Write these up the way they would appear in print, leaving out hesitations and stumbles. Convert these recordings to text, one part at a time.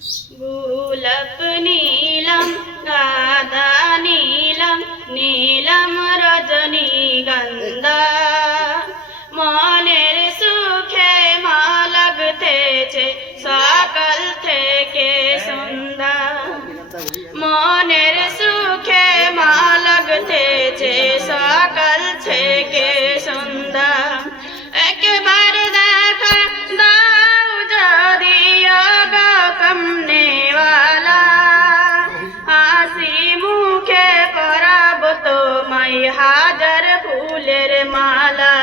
গোলাপ নীলম গাঁদা নীলম নীলম রজনীগন্ধা মনের সুখে মা লাগতেছে সকাল থেকে সন্ধ্যা মনের সুখে মা লাগতেছে সকাল থেকে সন্ধ্যা একবার দেখা দাও যদি গো কমনেওয়ালা হাসি মুখে পরাব তোমায় হাজার ফুলের মালা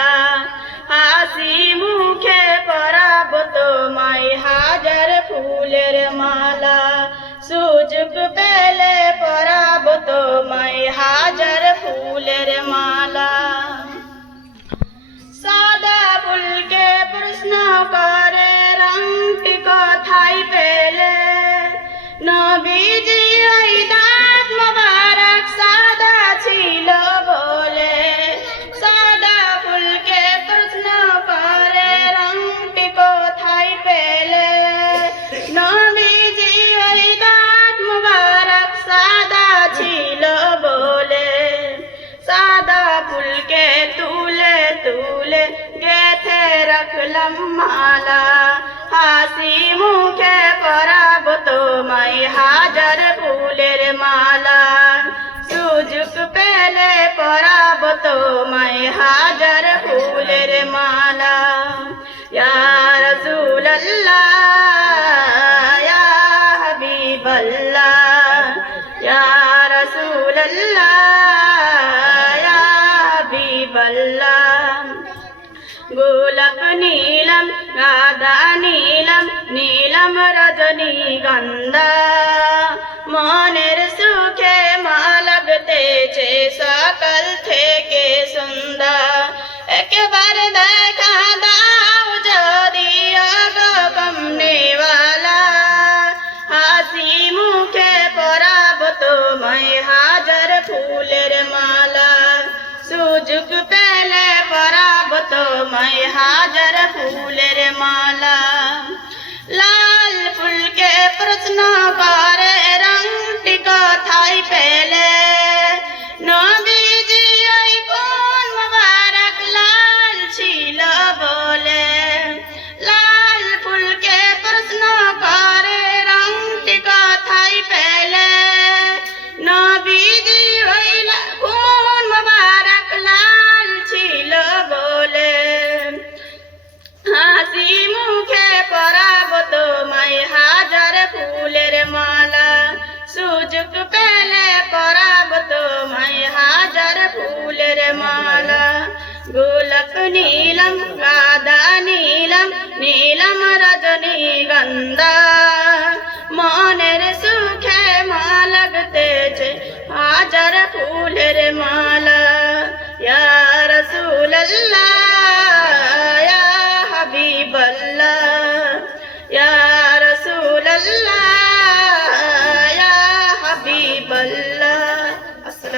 হাসি মুখে পরাব তোমায় হাজার ফুলের মালা সুযোগ পেলে পরাব তোমায় হাজার ফুলের মালা সাদা ফুলকে প্রশ্ন করে রংটি কোথায় পেলে নবীজি ওই দাঁত মোবারক সাদা ছিল বলে সাদা ফুলকে প্রশ্ন করে রংটি কোথায় পেলে নবীজি ওই দাঁত মোবারক সাদা ছিল বলে সাদা ফুলকে তুলে তুলে গেথে রাখলাম মালা হাসি মুখে পরাব তোমায় হাজার ফুলের মালা সুযোগ পেলে পরাব তোমায় হাজার ফুলের মালা ইয়া রাসূলুল্লাহ ইয়া হাবিবাল্লাহ ইয়া রাসূলুল্লাহ গোলাপ নীলম গাঁদা নীলম নীলম রজনীগন্ধা মনের সুখে মা লাগতেছে সকাল থেকে সন্ধ্যা একবার দেখা দাও যদি গো কমনেওয়ালা হাসি মুখে পরাব তোমায় হাজার ফুলের মালা সুযোগ পেলে পরাব তোমায় হাজার ফুলের মালা লাল ফুলকে প্রশ্ন করে রংটি কোথায় পেলে নবীজি ওই কোন মোবারক লাল ছিল বলে লাল ফুলকে প্রশ্ন করে রংটি কোথায় পেলে নবীজি ওই কোন মোবারক লাল ছিল বলে হাসি মুখে পরাব তোমায় হাজার ফুলের মালা সুযোগ পেলে পরাব তোমায় হাজার ফুলের মালা গোলাপ নীলম গাঁদা নীলম নীলম রজনীগন্ধা